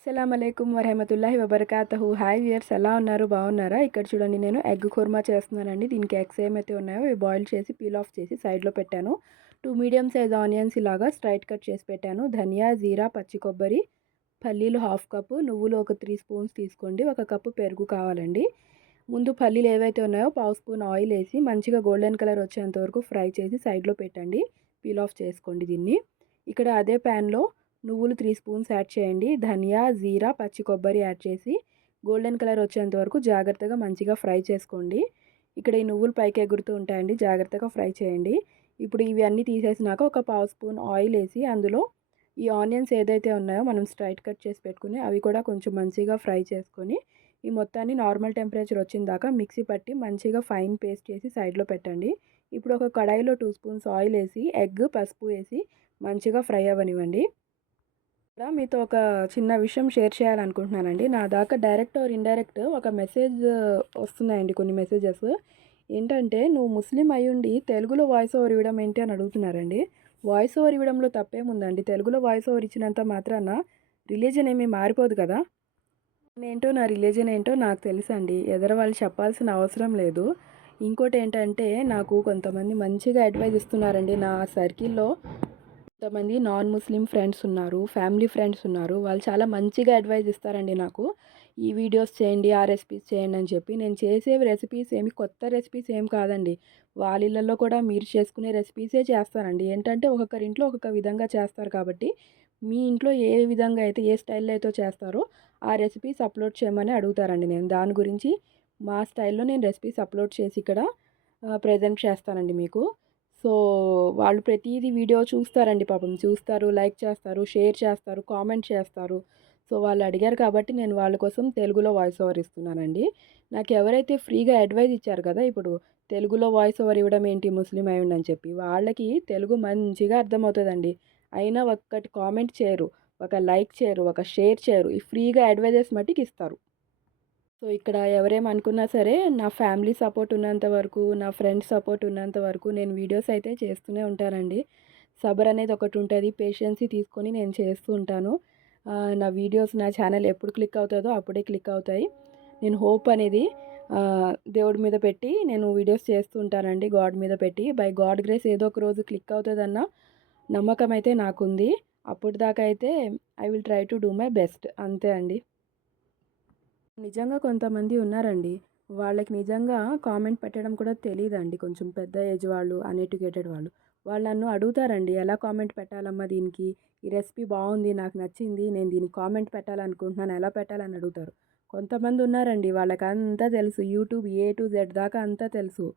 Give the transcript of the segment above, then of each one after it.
అస్సలాముఅలైకుం వరహమతుల్లాహి వబర్కాతహు. Hi viewers, ఎలా ఉన్నారు? బాగున్నారా? ఇక్కడ చూడండి, నేను ఎగ్ కుర్మా చేస్తున్నానండి. దీనికి ఎగ్స్ ఏమైతే ఉన్నాయో ఇవి బాయిల్ చేసి పీల్ ఆఫ్ చేసి సైడ్లో పెట్టాను. 2 మీడియం సైజ్ ఆనియన్స్ ఇలాగా స్ట్రైట్ కట్ చేసి పెట్టాను. ధనియా, జీరా, పచ్చి కొబ్బరి, పల్లీలు 1/2 కప్పు, నువ్వులు ఒక 3 స్పూన్స్ తీసుకోండి. 1 కప్పు పెరుగు కావాలండి. ముందు పల్లీలు ఏవైతే ఉన్నాయో 1/2 స్పూన్ ఆయిల్ వేసి మంచిగా గోల్డెన్ కలర్ వచ్చేంత వరకు ఫ్రై చేసి సైడ్లో పెట్టండి. పీల్ ఆఫ్ చేసుకోండి దీన్ని. ఇక్కడ అదే ప్యాన్లో నువ్వులు 3 స్పూన్స్ యాడ్ చేయండి. ధనియా, జీరా, పచ్చి కొబ్బరి యాడ్ చేసి గోల్డెన్ కలర్ వచ్చేంత వరకు జాగ్రత్తగా మంచిగా ఫ్రై చేసుకోండి. ఇక్కడ ఈ నువ్వులు పైకి ఎగురుతూ ఉంటాయండి, జాగ్రత్తగా ఫ్రై చేయండి. ఇప్పుడు ఇవి అన్నీ తీసేసినాక ఒక 1/2 స్పూన్ ఆయిల్ వేసి అందులో ఈ ఆనియన్స్ ఏదైతే ఉన్నాయో మనం స్ట్రైట్ కట్ చేసి పెట్టుకుని అవి కూడా కొంచెం మంచిగా ఫ్రై చేసుకొని ఈ మొత్తాన్ని నార్మల్ టెంపరేచర్ వచ్చిన దాకా మిక్సీ పట్టి మంచిగా ఫైన్ పేస్ట్ చేసి సైడ్లో పెట్టండి. ఇప్పుడు ఒక కడాయిలో 2 స్పూన్స్ ఆయిల్ వేసి ఎగ్, పసుపు వేసి మంచిగా ఫ్రై అవ్వనివ్వండి. మీతో ఒక చిన్న విషయం షేర్ చేయాలనుకుంటున్నానండి. నా దాకా డైరెక్ట్ ఆర్ ఇండైరెక్ట్ ఒక మెసేజ్ వస్తున్నాయండి, కొన్ని మెసేజెస్. ఏంటంటే, నువ్వు ముస్లిం అయ్యుండి తెలుగులో వాయిస్ ఓవర్ ఇవ్వడం ఏంటి అని అడుగుతున్నారండి. వాయిస్ ఓవర్ ఇవ్వడంలో తప్పేముందండి? తెలుగులో వాయిస్ ఓవర్ ఇచ్చినంత మాత్రాన రిలీజన్ ఏమీ మారిపోదు కదా. నేనేంటో, నా రిలీజన్ ఏంటో నాకు తెలుసండి. ఎదర వాళ్ళు చెప్పాల్సిన అవసరం లేదు. ఇంకోటి ఏంటంటే, నాకు కొంతమంది మంచిగా అడ్వైజ్ ఇస్తున్నారండి నా సర్కిల్లో. కొంతమంది నాన్ ముస్లిం ఫ్రెండ్స్ ఉన్నారు, ఫ్యామిలీ ఫ్రెండ్స్ ఉన్నారు. వాళ్ళు చాలా మంచిగా అడ్వైజ్ ఇస్తారండి నాకు. ఈ వీడియోస్ చేయండి, ఆ రెసిపీస్ చేయండి అని చెప్పి. నేను చేసే రెసిపీస్ ఏమి కొత్త రెసిపీస్ ఏం కాదండి. వాళ్ళ ఇళ్ళల్లో కూడా మీరు చేసుకునే రెసిపీసే చేస్తానండి. ఏంటంటే ఒక్కొక్కరి ఇంట్లో ఒక్కొక్క విధంగా చేస్తారు కాబట్టి మీ ఇంట్లో ఏ విధంగా అయితే ఏ స్టైల్లో అయితే చేస్తారో ఆ రెసిపీస్ అప్లోడ్ చేయమని అడుగుతారండి. నేను దాని గురించి మా స్టైల్లో నేను రెసిపీస్ అప్లోడ్ చేసి ఇక్కడ ప్రజెంట్ చేస్తానండి మీకు. సో వాళ్ళు ప్రతిదీ వీడియో చూస్తారండి, పాపం చూస్తారు, లైక్ చేస్తారు, షేర్ చేస్తారు, కామెంట్ చేస్తారు. సో వాళ్ళు అడిగారు కాబట్టి నేను వాళ్ళ కోసం తెలుగులో వాయిస్ ఓవర్ ఇస్తున్నానండి. నాకు ఎవరైతే ఫ్రీగా అడ్వైజ్ ఇచ్చారు కదా, ఇప్పుడు తెలుగులో వాయిస్ ఓవర్ ఇవ్వడం ఏంటి ముస్లిం అయ్యుండి అని చెప్పి, వాళ్ళకి తెలుగు మంచిగా అర్థమవుతుందండి. అయినా ఒక్కటి కామెంట్ చేయరు, ఒక లైక్ చేయరు, ఒక షేర్ చేయరు. ఈ ఫ్రీగా అడ్వైజెస్ మట్టికి ఇస్తారు. సో ఇక్కడ ఎవరేమనుకున్నా సరే, నా ఫ్యామిలీ సపోర్ట్ ఉన్నంత వరకు, నా ఫ్రెండ్స్ సపోర్ట్ ఉన్నంత వరకు నేను వీడియోస్ అయితే చేస్తూనే ఉంటానండి. సబర్ అనేది ఒకటి ఉంటుంది, పేషెన్సీ తీసుకొని నేను చేస్తూ ఉంటాను. నా వీడియోస్ నా ఛానల్ ఎప్పుడు క్లిక్ అవుతుందో అప్పుడే క్లిక్ అవుతాయి. నేను హోప్ అనేది దేవుడి మీద పెట్టి నేను వీడియోస్ చేస్తూ ఉంటానండి, గాడ్ మీద పెట్టి. బై గాడ్ గ్రేస్ ఏదో ఒక రోజు క్లిక్ అవుతుందన్న నమ్మకం అయితే నాకుంది. అప్పటిదాకా అయితే I will try to do my best, అంతే అండి. నిజంగా కొంతమంది ఉన్నారండి, వాళ్ళకి నిజంగా కామెంట్ పెట్టడం కూడా తెలీదండి. కొంచెం పెద్ద ఏజ్ వాళ్ళు, అన్ఎడ్యుకేటెడ్ వాళ్ళు. వాళ్ళు నన్ను అడుగుతారండి, ఎలా కామెంట్ పెట్టాలమ్మా దీనికి, ఈ రెసిపీ బాగుంది, నాకు నచ్చింది, నేను దీనికి కామెంట్ పెట్టాలనుకుంటున్నాను, ఎలా పెట్టాలని అడుగుతారు. కొంతమంది ఉన్నారండి, వాళ్ళకంతా తెలుసు, యూట్యూబ్ ఏ టు జెడ్ దాకా అంతా తెలుసు.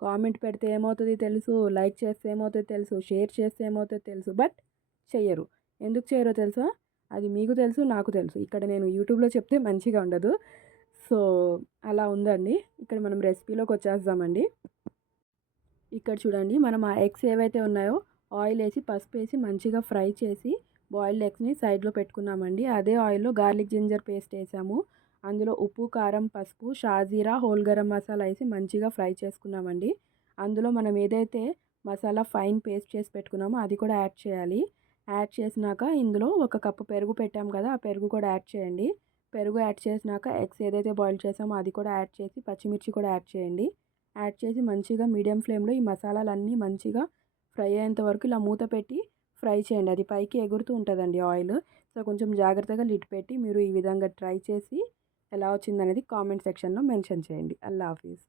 కామెంట్ పెడితే ఏమవుతుంది తెలుసు, లైక్ చేస్తే ఏమవుతుంది తెలుసు, షేర్ చేస్తే ఏమవుతుంది తెలుసు, బట్ చెయ్యరు. ఎందుకు చేయరో తెలుసా? అది మీకు తెలుసు, నాకు తెలుసు. ఇక్కడ నేను యూట్యూబ్లో చెప్తే మంచిగా ఉండదు. సో అలా ఉందండి. ఇక్కడ మనం రెసిపీలోకి వచ్చేద్దామండి. ఇక్కడ చూడండి, మనం ఆ ఎగ్స్ ఏవైతే ఉన్నాయో ఆయిల్ వేసి పసుపు వేసి మంచిగా ఫ్రై చేసి బాయిల్డ్ ఎగ్స్ని సైడ్లో పెట్టుకున్నామండి. అదే ఆయిల్లో గార్లిక్ జింజర్ పేస్ట్ వేసాము. అందులో ఉప్పు, కారం, పసుపు, షాజీరా, హోల్ గరం మసాలా వేసి మంచిగా ఫ్రై చేసుకున్నామండి. అందులో మనం ఏదైతే మసాలా ఫైన్ పేస్ట్ చేసి పెట్టుకున్నామో అది కూడా యాడ్ చేయాలి. యాడ్ చేసినాక ఇందులో 1 కప్పు పెరుగు పెట్టాం కదా, ఆ పెరుగు కూడా యాడ్ చేయండి. పెరుగు యాడ్ చేసినాక ఎగ్స్ ఏదైతే బాయిల్ చేసామో అది కూడా యాడ్ చేసి పచ్చిమిర్చి కూడా యాడ్ చేయండి. యాడ్ చేసి మంచిగా మీడియం ఫ్లేమ్లో ఈ మసాలాలన్నీ మంచిగా ఫ్రై అయ్యేంత వరకు ఇలా మూత పెట్టి ఫ్రై చేయండి. అది పైకి ఎగురుతూ ఉంటుందండి ఆయిల్. సో కొంచెం జాగ్రత్తగా లిడ్ పెట్టి మీరు ఈ విధంగా ట్రై చేసి ఎలా వచ్చిందనేది కామెంట్ సెక్షన్లో మెన్షన్ చేయండి. అల్లా హాఫీజ్.